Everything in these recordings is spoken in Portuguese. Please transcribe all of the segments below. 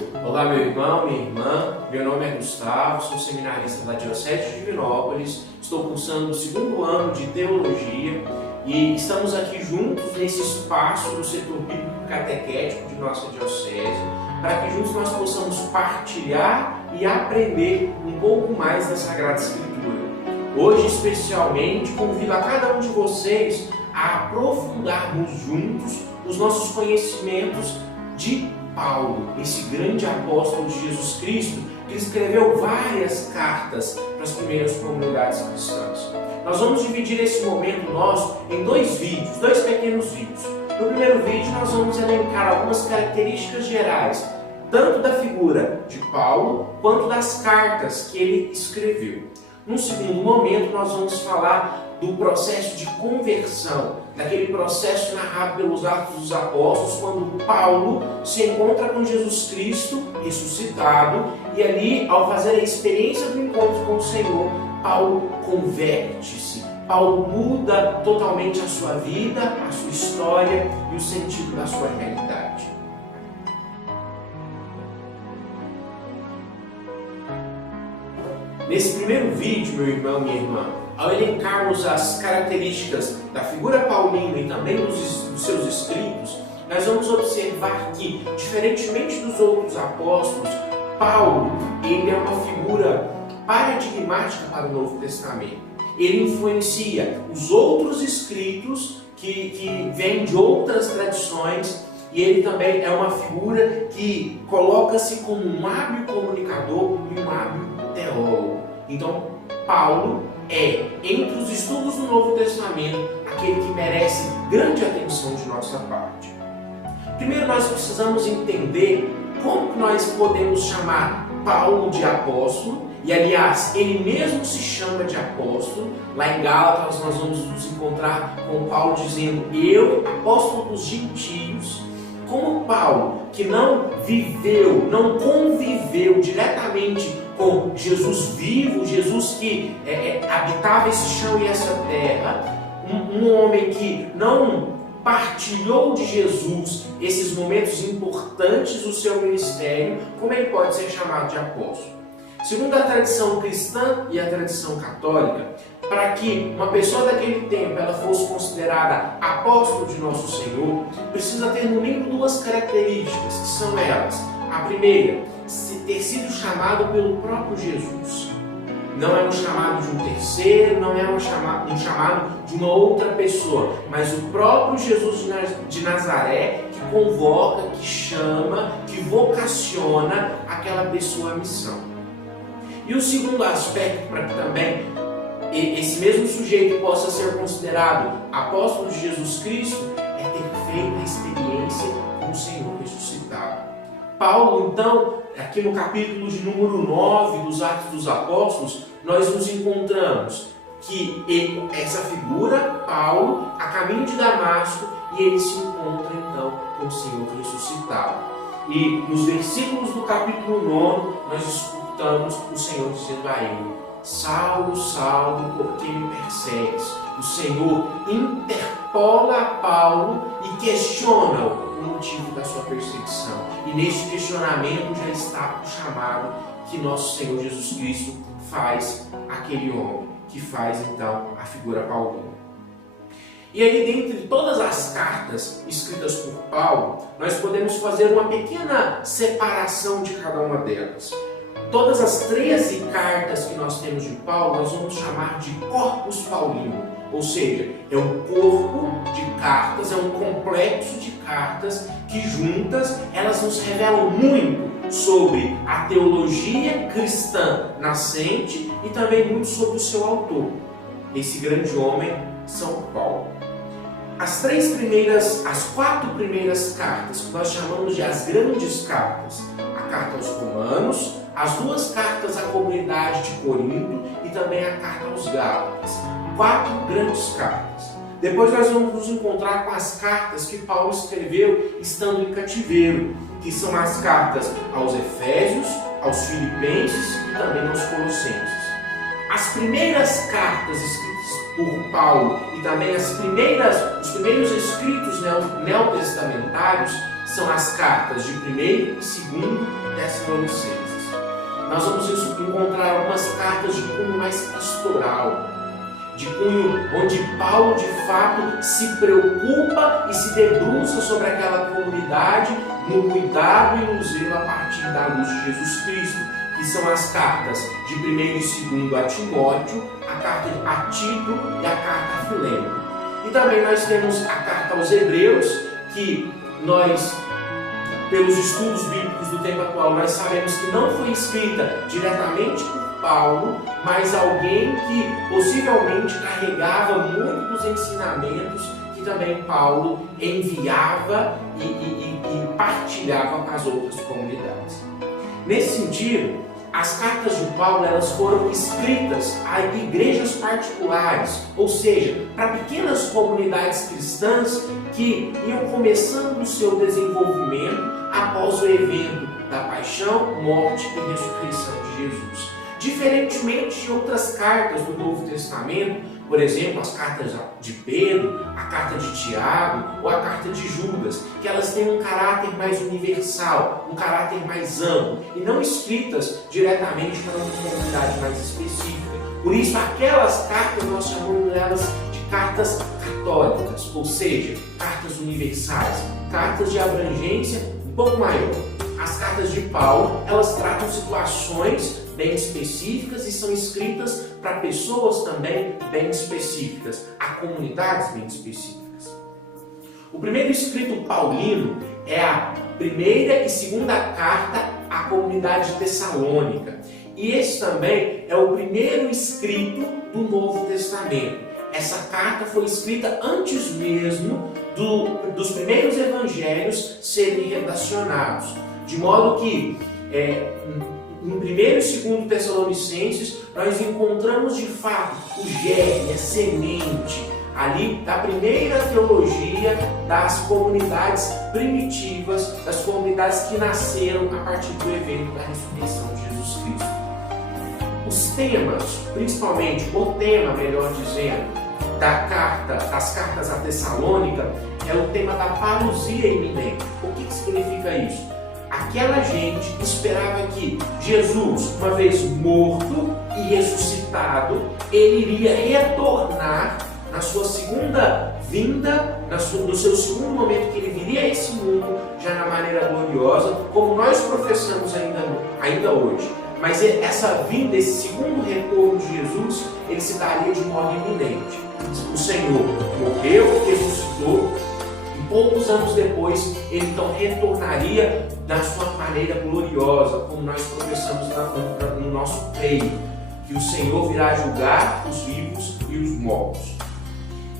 Olá, meu irmão, minha irmã. Meu nome é Gustavo, sou seminarista da Diocese de Divinópolis. Estou cursando o segundo ano de Teologia e estamos aqui juntos nesse espaço do setor bíblico catequético de nossa Diocese, para que juntos nós possamos partilhar e aprender um pouco mais da Sagrada Escritura. Hoje, especialmente, convido a cada um de vocês a aprofundarmos juntos os nossos conhecimentos de Paulo, esse grande apóstolo de Jesus Cristo, que escreveu várias cartas para as primeiras comunidades cristãs. Nós vamos dividir esse momento nosso em dois pequenos vídeos. No primeiro vídeo nós vamos elencar algumas características gerais, tanto da figura de Paulo, quanto das cartas que ele escreveu. No segundo momento nós vamos falar do processo de conversão, daquele processo narrado pelos Atos dos Apóstolos, quando Paulo se encontra com Jesus Cristo ressuscitado, e ali, ao fazer a experiência do encontro com o Senhor, Paulo converte-se. Paulo muda totalmente a sua vida, a sua história e o sentido da sua realidade. Nesse primeiro vídeo, meu irmão, minha irmã, ao elencarmos as características da figura paulina e também dos seus escritos, nós vamos observar que, diferentemente dos outros apóstolos, Paulo ele é uma figura paradigmática para o Novo Testamento. Ele influencia os outros escritos que vêm de outras tradições, e ele também é uma figura que coloca-se como um hábil comunicador e um hábil teólogo. Então, Paulo é, entre os estudos do Novo Testamento, aquele que merece grande atenção de nossa parte. Primeiro, nós precisamos entender como nós podemos chamar Paulo de apóstolo, e aliás, ele mesmo se chama de apóstolo. Lá em Gálatas nós vamos nos encontrar com Paulo dizendo: eu, apóstolo dos gentios. Como Paulo, que não conviveu diretamente com Jesus vivo, Jesus que habitava esse chão e essa terra, um homem que não partilhou de Jesus esses momentos importantes do seu ministério, como ele pode ser chamado de apóstolo? Segundo a tradição cristã e a tradição católica, para que uma pessoa daquele tempo ela fosse considerada apóstolo de nosso Senhor, precisa ter no mínimo duas características, que são elas. A primeira, ter sido chamado pelo próprio Jesus. Não é um chamado de um terceiro, não é um chamado de uma outra pessoa, mas o próprio Jesus de Nazaré que convoca, que chama, que vocaciona aquela pessoa à missão. E o segundo aspecto, para que também esse mesmo sujeito possa ser considerado apóstolo de Jesus Cristo, é ter feito a experiência com o Senhor ressuscitado. Paulo, então, aqui no capítulo de número 9 dos Atos dos Apóstolos, nós nos encontramos que essa figura, Paulo, a caminho de Damasco, e ele se encontra então com o Senhor ressuscitado. E nos versículos do capítulo 9, nós escutamos o Senhor dizendo a ele: Saulo, Saulo, por que me persegues? O Senhor interpola Paulo e questiona-o o motivo da sua perseguição. E neste questionamento já está o chamado que nosso Senhor Jesus Cristo faz àquele homem, que faz então a figura paulina. E aí, dentre todas as cartas escritas por Paulo, nós podemos fazer uma pequena separação de cada uma delas. Todas as 13 cartas que nós temos de Paulo, nós vamos chamar de corpus paulino, ou seja, é um corpo de cartas, é um complexo de cartas que juntas elas nos revelam muito sobre a teologia cristã nascente e também muito sobre o seu autor, esse grande homem, São Paulo. As 4 primeiras cartas, que nós chamamos de as grandes cartas, a carta aos Romanos, as 2 cartas à comunidade de Corinto e também a carta aos Gálatas. 4 grandes cartas. Depois nós vamos nos encontrar com as cartas que Paulo escreveu estando em cativeiro, que são as cartas aos Efésios, aos Filipenses e também aos Colossenses. As primeiras cartas escritas por Paulo e também os primeiros escritos neotestamentários são as cartas de 1º e 2º Tessalonicenses. Nós vamos encontrar algumas cartas de cunho mais pastoral, de cunho onde Paulo de fato se preocupa e se debruça sobre aquela comunidade no cuidado e no zelo a partir da luz de Jesus Cristo, que são as cartas de 1º e 2º a Timóteo, a carta a Tito e a carta a Fileno. E também nós temos a carta aos Hebreus, que nós, pelos estudos bíblicos do tempo atual, nós sabemos que não foi escrita diretamente por Paulo, mas alguém que possivelmente carregava muito dos ensinamentos que também Paulo enviava e partilhava com as outras comunidades. Nesse sentido, as cartas de Paulo elas foram escritas a igrejas particulares, ou seja, para pequenas comunidades cristãs que iam começando o seu desenvolvimento após o evento da paixão, morte e ressurreição de Jesus. Diferentemente de outras cartas do Novo Testamento, por exemplo, as cartas de Pedro, a carta de Tiago ou a carta de Judas, que elas têm um caráter mais universal, um caráter mais amplo, e não escritas diretamente para uma comunidade mais específica. Por isso, aquelas cartas nós chamamos elas de cartas católicas, ou seja, cartas universais, cartas de abrangência um pouco maior. As cartas de Paulo, elas tratam situações bem específicas e são escritas para pessoas também bem específicas, a comunidades bem específicas. O primeiro escrito paulino é a 1ª e 2ª carta à comunidade tessalônica. E esse também é o primeiro escrito do Novo Testamento. Essa carta foi escrita antes mesmo dos primeiros evangelhos serem redacionados. De modo que em 1º e 2º Tessalonicenses nós encontramos de fato o germe, a semente ali da primeira teologia das comunidades primitivas, das comunidades que nasceram a partir do evento da ressurreição de Jesus Cristo. Os temas, principalmente o tema, melhor dizendo, das cartas a Tessalônica é o tema da parousia iminente. O que significa isso? Aquela gente esperava que Jesus, uma vez morto e ressuscitado, ele iria retornar na sua segunda vinda, no seu segundo momento que ele viria a esse mundo, já na maneira gloriosa, como nós professamos ainda hoje. Mas essa vinda, esse segundo retorno de Jesus, ele se daria de modo iminente. O Senhor morreu, ressuscitou, e poucos anos depois, ele então retornaria da sua maneira gloriosa, como nós professamos no nosso creio, que o Senhor virá julgar os vivos e os mortos.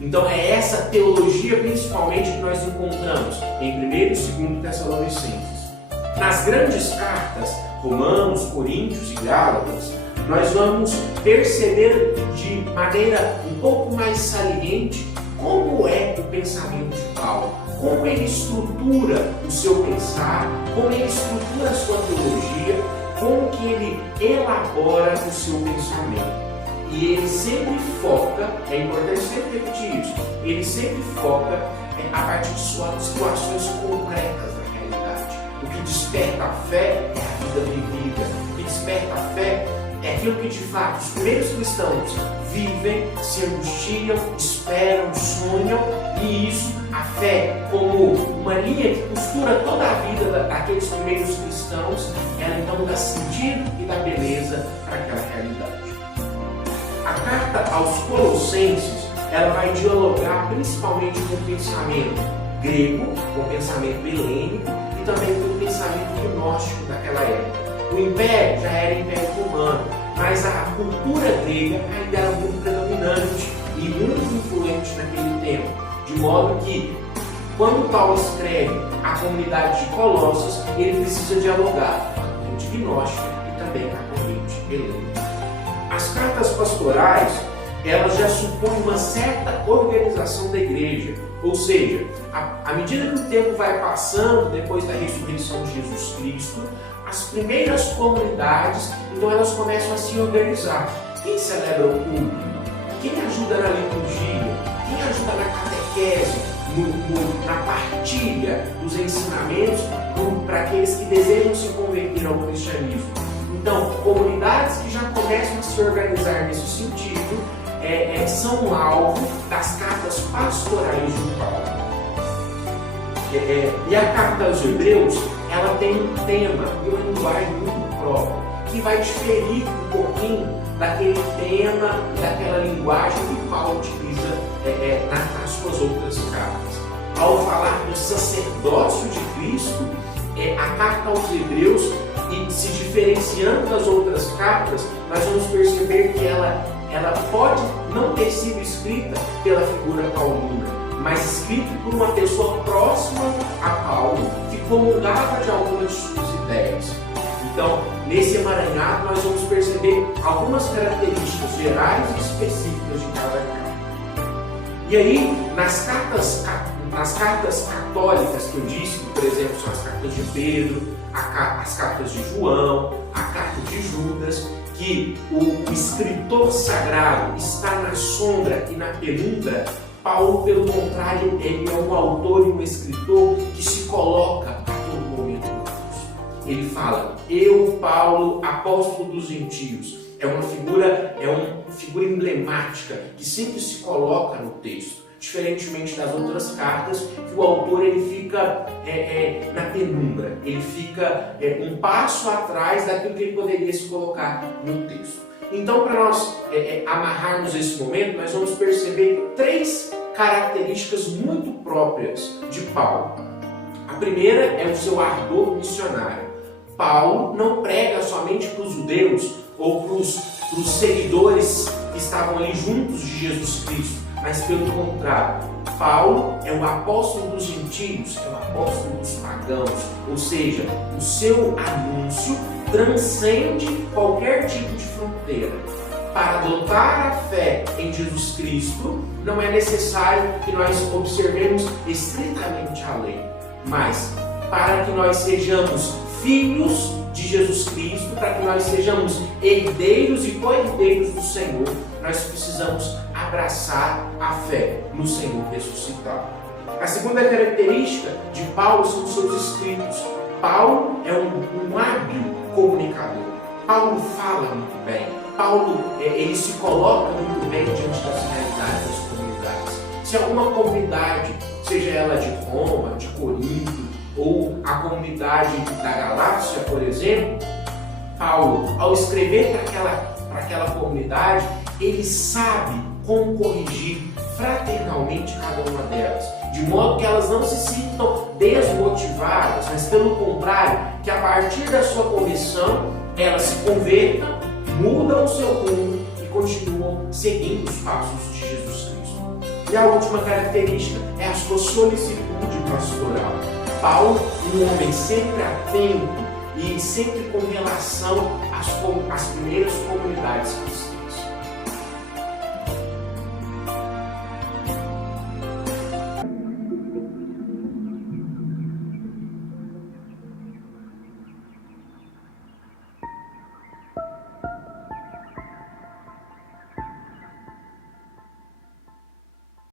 Então é essa teologia principalmente que nós encontramos em 1º e 2º Tessalonicenses. Nas grandes cartas, Romanos, Coríntios e Gálatas, nós vamos perceber de maneira um pouco mais saliente como é o pensamento de Paulo, como ele estrutura o seu pensar, como ele estrutura a sua teologia, como que ele elabora o seu pensamento. E ele sempre foca, é importante sempre repetir isso, ele sempre foca a partir de situações concretas da realidade. O que desperta a fé é a vida vivida. O que desperta a fé é aquilo que de fato os primeiros cristãos vivem, se angustiam, esperam, sonham, e isso, a fé, como uma linha que costura toda a vida daqueles primeiros cristãos, ela então dá sentido e dá beleza para aquela realidade. A carta aos Colossenses, ela vai dialogar principalmente com o pensamento grego, com o pensamento helênico e também com o pensamento gnóstico daquela época. O império já era império romano, mas a cultura grega ainda era muito predominante e muito influente naquele tempo, de modo que, quando Paulo escreve a comunidade de Colossos, ele precisa dialogar com a corrente gnóstica e também com a corrente helênica. As cartas pastorais, elas já supõem uma certa organização da igreja, ou seja, à medida que o tempo vai passando, depois da ressurreição de Jesus Cristo, as primeiras comunidades, então elas começam a se organizar. Quem celebra o culto? Quem ajuda na liturgia? Quem ajuda na catequese? na partilha dos ensinamentos para aqueles que desejam se converter ao cristianismo. Então, comunidades que já começam a se organizar nesse sentido são alvo das cartas pastorais de Paulo. E a carta aos Hebreus, ela tem um tema e uma linguagem muito própria, que vai diferir um pouquinho daquele tema e daquela linguagem que Paulo utiliza nas suas outras cartas. Ao falar do sacerdócio de Cristo, a carta aos Hebreus, e se diferenciando das outras cartas, nós vamos perceber que ela pode não ter sido escrita pela figura paulina, mas escrita por uma pessoa próxima a Paulo, que comungava de algumas de suas ideias. Então, nesse emaranhado, nós vamos perceber algumas características gerais e específicas de cada carta. E aí, nas cartas católicas que eu disse, por exemplo, são as cartas de Pedro, as cartas de João, a carta de Judas, que o escritor sagrado está na sombra e na penumbra, Paulo, pelo contrário, ele é um autor e um escritor que se coloca a todo momento no texto. Ele fala, eu, Paulo, apóstolo dos gentios. É uma figura emblemática que sempre se coloca no texto. Diferentemente das outras cartas, que o autor ele fica na penumbra, ele fica um passo atrás daquilo que ele poderia se colocar no texto. Então, para nós amarrarmos esse momento, nós vamos perceber 3 características muito próprias de Paulo. A primeira é o seu ardor missionário. Paulo não prega somente para os judeus ou para os seguidores que estavam ali juntos de Jesus Cristo, mas pelo contrário, Paulo é o apóstolo dos gentios, é o apóstolo dos pagãos, ou seja, o seu anúncio transcende qualquer tipo de fronteira. Para adotar a fé em Jesus Cristo, não é necessário que nós observemos estritamente a lei, mas para que nós sejamos filhos de Jesus Cristo, para que nós sejamos herdeiros e co-herdeiros do Senhor, nós precisamos abraçar a fé no Senhor ressuscitado. A segunda característica de Paulo são os seus escritos. Paulo é um hábil comunicador. Paulo fala muito bem. Paulo ele se coloca muito bem diante das realidades das comunidades. Se alguma comunidade, seja ela de Roma, de Corinto, ou a comunidade da Galácia, por exemplo, Paulo, ao escrever para aquela comunidade, ele sabe como corrigir fraternalmente cada uma delas, de modo que elas não se sintam desmotivadas, mas pelo contrário, que a partir da sua correção, elas se convertam, mudam o seu rumo e continuam seguindo os passos de Jesus Cristo. E a última característica é a sua solicitude pastoral. Paulo, um homem sempre atento e sempre com relação às primeiras comunidades cristãs.